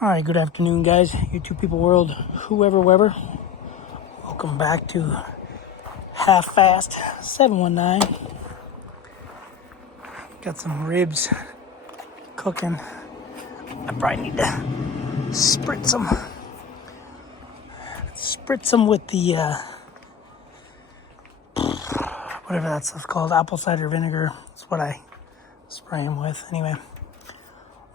Hi, good afternoon, guys. YouTube people world, whoever. Welcome back to Half Fast 719. Got some ribs cooking. I probably need to spritz them with the whatever that stuff's called, apple cider vinegar. That's what I spray them with. Anyway,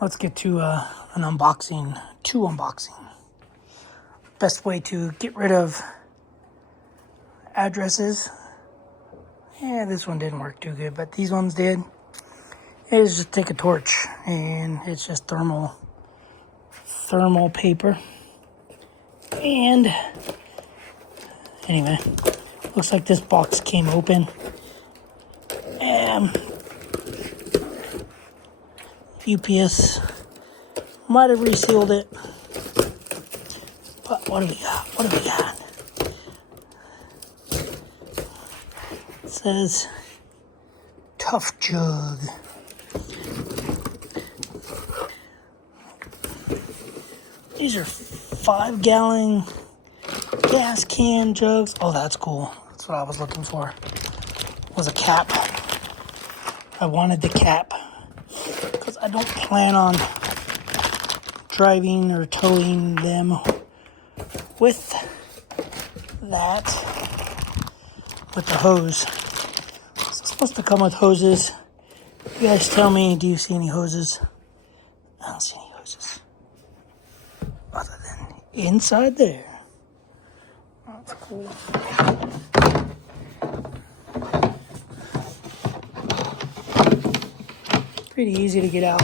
let's get to an unboxing. Best way to get rid of addresses. Yeah, this one didn't work too good, but these ones did. Is just take a torch, and it's just thermal paper. And anyway, looks like this box came open. UPS might have resealed it, but what do we got? It says Tuff Jug. These are 5-gallon gas can jugs. Oh, that's cool. That's what I was looking for. Was a cap. I wanted the cap because I don't plan on driving or towing them with the hose. It's supposed to come with hoses. You guys tell me, do you see any hoses? I don't see any hoses. Other than inside there. That's cool. Pretty easy to get out.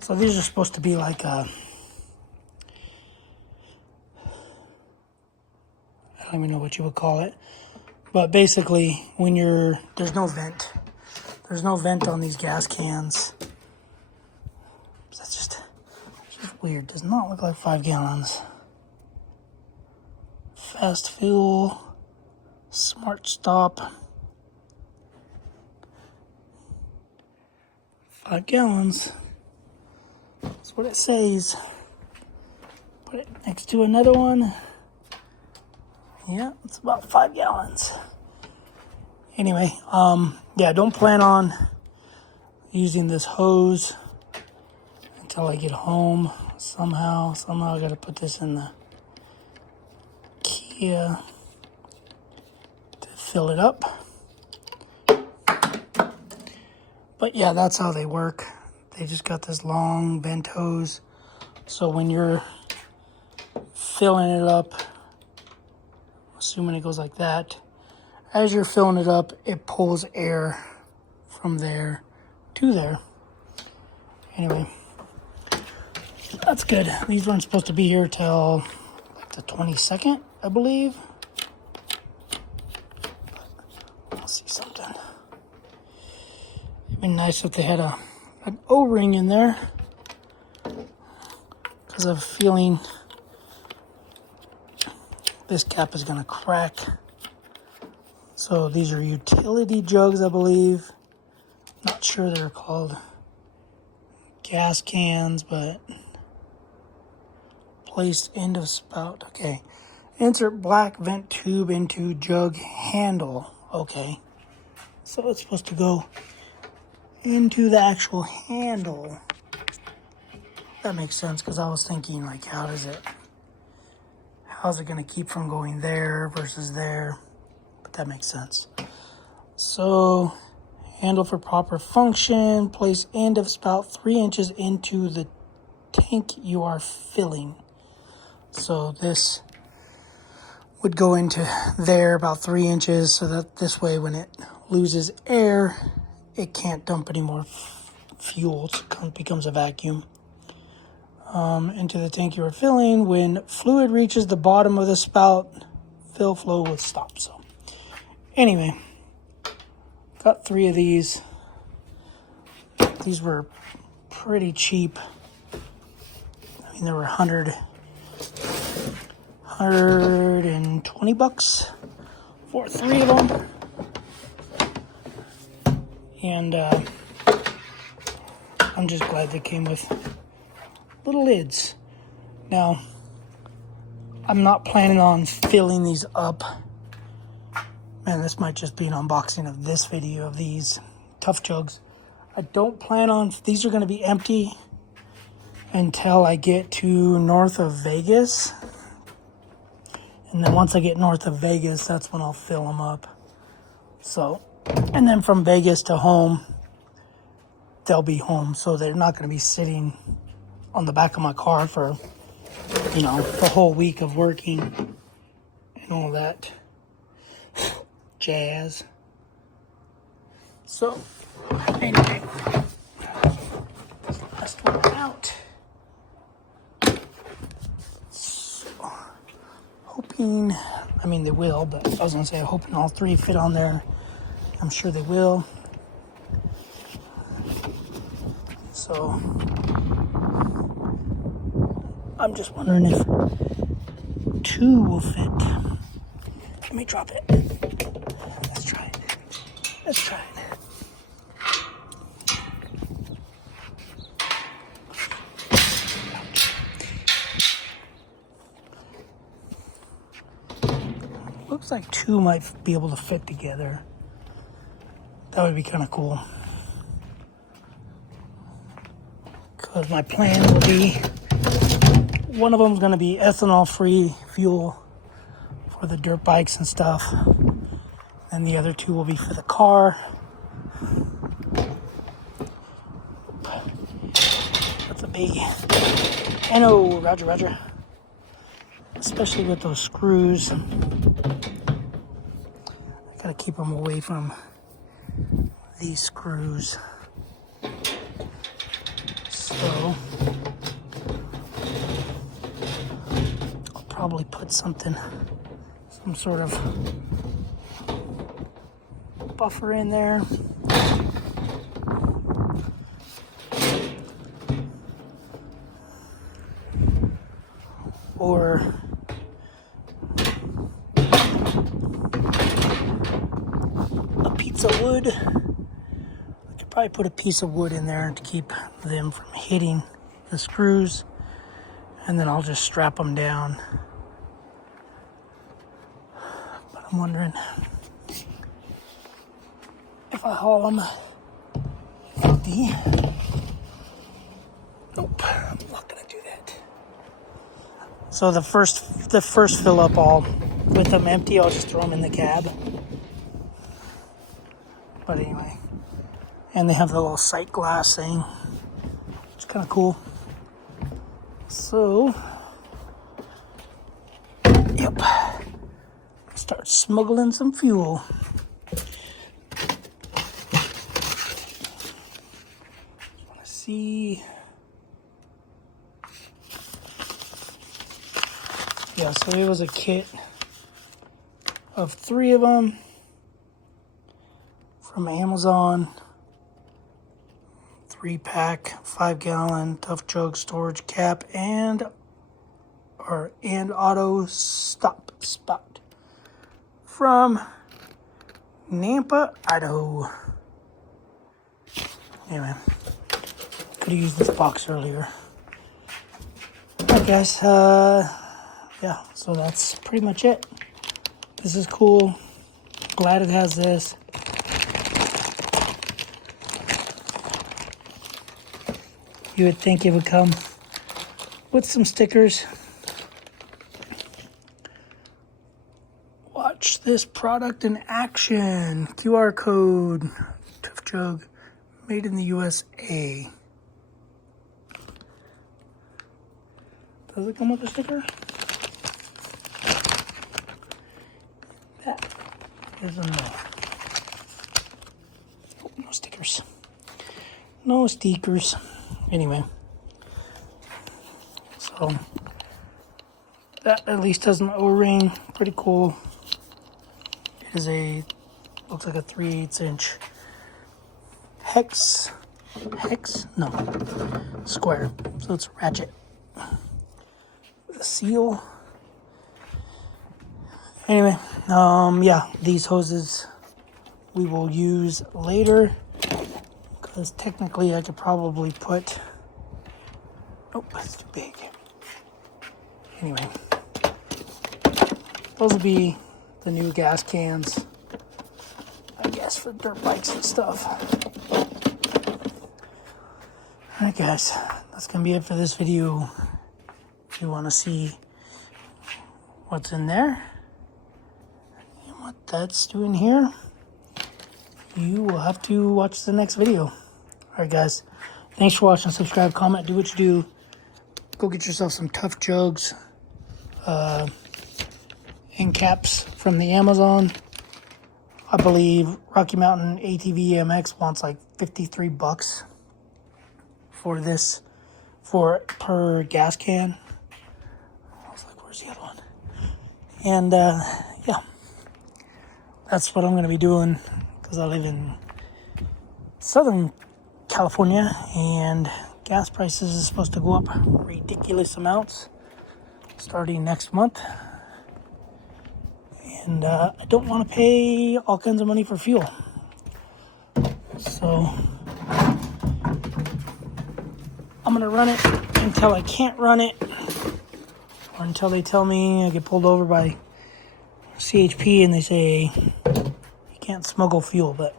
So these are supposed to be like I don't even know what you would call it. But basically, when there's no vent. There's no vent on these gas cans. That's just weird. Does not look like 5 gallons. Fast fuel, smart stop. 5 gallons. That's what it says. Put it next to another one. Yeah, it's about 5 gallons. Anyway, yeah, don't plan on using this hose until I get home. Somehow I gotta put this in the Kia to fill it up. But yeah, that's how they work. They just got this long bent hose. So when you're filling it up, assuming it goes like that, as you're filling it up, it pulls air from there to there. Anyway, that's good. These weren't supposed to be here till like the 22nd, I believe. I'll see something. It'd be nice if they had an O-ring in there, because I have a feeling this cap is going to crack. So these are utility jugs, I believe. Not sure they're called gas cans, but placed end of spout. Okay. Insert black vent tube into jug handle. Okay. So it's supposed to go into the actual handle. That makes sense, because I was thinking, like, how's it going to keep from going there versus there? But that makes sense. So, handle for proper function. Place end of spout 3 inches into the tank you are filling. So this would go into there about 3 inches, so that this way when it loses air, it can't dump any more fuel. It becomes a vacuum. Into the tank you are filling. When fluid reaches the bottom of the spout, fill flow will stop. So anyway, got 3 of these. These were pretty cheap. I mean, they were $120 for 3 of them. And I'm just glad they came with little lids. Now, I'm not planning on filling these up. Man, this might just be an unboxing of this video of these Tuff Jugs. I don't plan on, these are going to be empty until I get to north of Vegas. And then once I get north of Vegas, that's when I'll fill them up. So, and then from Vegas to home, they'll be home. So they're not going to be sitting on the back of my car for, you know, the whole week of working and all that jazz. So, anyway, last one out. So, hoping, I mean, they will, but I was going to say, hoping all three fit on there. I'm sure they will. So, I'm just wondering if two will fit. Let me drop it. Let's try it. Let's try it. Looks like two might be able to fit together. That would be kind of cool. Because my plan will be, one of them is going to be ethanol-free fuel for the dirt bikes and stuff. And the other two will be for the car. That's a big, I know, roger, roger. Especially with those screws. I gotta keep them away from these screws. So, I'll probably put something, some sort of buffer in there. Or a piece of wood. I could probably put a piece of wood in there to keep them from hitting the screws. And then I'll just strap them down. But I'm wondering if I haul them empty. Nope, I'm not gonna do that. So the first fill up, with them empty, I'll just throw them in the cab. But anyway, and they have the little sight glass thing, which is kind of cool. So, yep, start smuggling some fuel. Just want to see. Yeah, so it was a kit of 3 of them from Amazon. 3-pack, 5-gallon Tuff Jug storage cap and auto stop spot from Nampa, Idaho. Anyway, could have used this box earlier. Alright guys, yeah, so that's pretty much it. This is cool. Glad it has this. You would think it would come with some stickers. Watch this product in action. QR code. Tuff Jug. Made in the USA. Does it come with a sticker? That is a no. Oh, no stickers. No stickers. Anyway, so that at least has an O-ring. Pretty cool. It is looks like a 3/8 inch hex? No, square. So it's ratchet. With a seal. Anyway, yeah, these hoses we will use later. Because technically I could probably put, nope, that's too big. Anyway, those will be the new gas cans, I guess, for dirt bikes and stuff. Alright guys, that's going to be it for this video. If you want to see what's in there and what that's doing here, you will have to watch the next video. Alright guys, thanks for watching. Subscribe, comment, do what you do. Go get yourself some Tuff Jugs end caps from the Amazon. I believe Rocky Mountain ATV MX wants like 53 bucks for this, per gas can. I was like, where's the other one? And yeah, that's what I'm going to be doing, because I live in Southern California and gas prices is supposed to go up ridiculous amounts starting next month. And I don't want to pay all kinds of money for fuel. So I'm going to run it until I can't run it, or until they tell me I get pulled over by CHP and they say you can't smuggle fuel. But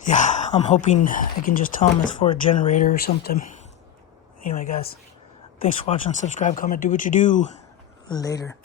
yeah, I'm hoping I can just tell them it's for a generator or something. Anyway guys, thanks for watching. Subscribe, comment, do what you do. Later.